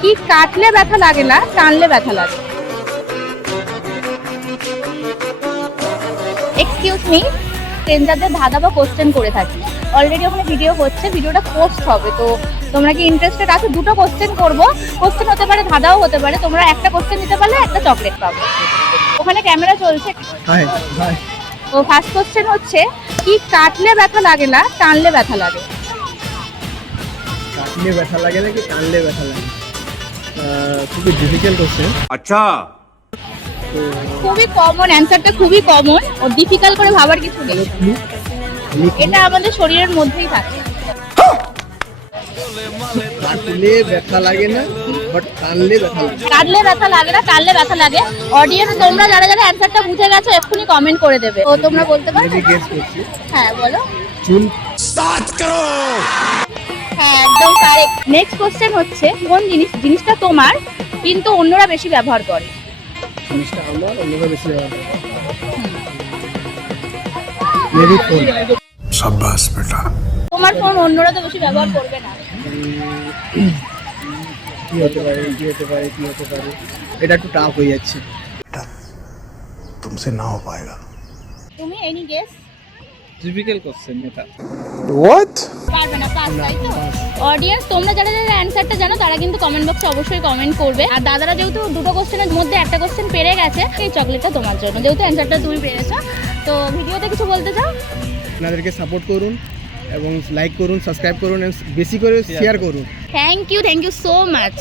কি কাটলে ব্যথা লাগে না, টানলে ব্যথা লাগে? এক্সকিউজ মি, স্ট্রেঞ্জারদের ধাঁধা বা কোশ্চেন করে থাকি। অলরেডি ওখানে ভিডিও হচ্ছে, ভিডিওটা পোস্ট হবে, তো তোমরা কি ইন্টারেস্টেড আছো? দুটো কোশ্চেন করবো, কোশ্চেন হতে পারে, ধাঁধাও হতে পারে। তোমরা একটা কোশ্চেন দিতে পারলে একটা চকলেট পাবে। ওখানে ক্যামেরা চলছে। তো ফার্স্ট কোশ্চেন হচ্ছে, কি কাটলে ব্যথা লাগে না, টানলে ব্যথা লাগে? কাটলে ব্যথা লাগে নাকি টানলে ব্যথা লাগে? খুবই ডিফিকাল্ট কোশ্চেন। अच्छा খুবই কমন, অ্যান্সারটা খুবই কমন, ও ডিফিকাল্ট করে ভাবার কিছু নেই। এটা আমাদের শরীরের মধ্যেই থাকে। কাটলে ব্যথা লাগে না, বাট টানলে ব্যথা লাগে। কাটলে ব্যথা লাগে না, টানলে ব্যথা লাগে। অডিয়েন্স তোমরা যারা যারা অ্যান্সারটা বুঝে গেছো এক্ষুনি কমেন্ট করে দেবে। ও তোমরা বলতে পারো? আমি গেস করছি হ্যাঁ বলো। চুল। হ্যাঁ একদম কারেক্ট। নেক্সট কোশ্চেন হচ্ছে, কোন জিনিসটা তোমার কিন্তু অন্যরা বেশি ব্যবহার করে? জিনিসটা আমার অন্যরা বেশি ব্যবহার করে। Maybe phone. शाबाश बेटा তোমার ফোন অন্যরা তো বেশি ব্যবহার করবে না। কি হতে পারে, কি হতে পারে, কি হতে পারে? এটা একটু টাফ হয়ে যাচ্ছে। तुमसे ना हो पाएगा তুমি এনি গেস? ডিফিকাল্ট কোশ্চেন এটা। व्हाट পারবে না, পাস, তাই তো? অডিয়েন্স তোমরা যারা যারা অ্যানসারটা জানো তারা কিন্তু কমেন্ট বক্সে অবশ্যই কমেন্ট করবে। আর দাদারা যেহেতু দুটো কোশ্চেনের মধ্যে একটা কোশ্চেন পেরে গেছে, এই চকলেটটা তোমার জন্য, যেহেতু অ্যানসারটা তুমি পেরেছো। তো ভিডিওতে কিছু বলতে চাও? আপনাদেরকে সাপোর্ট করুন এবং লাইক করুন, সাবস্ক্রাইব করুন, বেশি করে শেয়ার করুন। Thank you so much.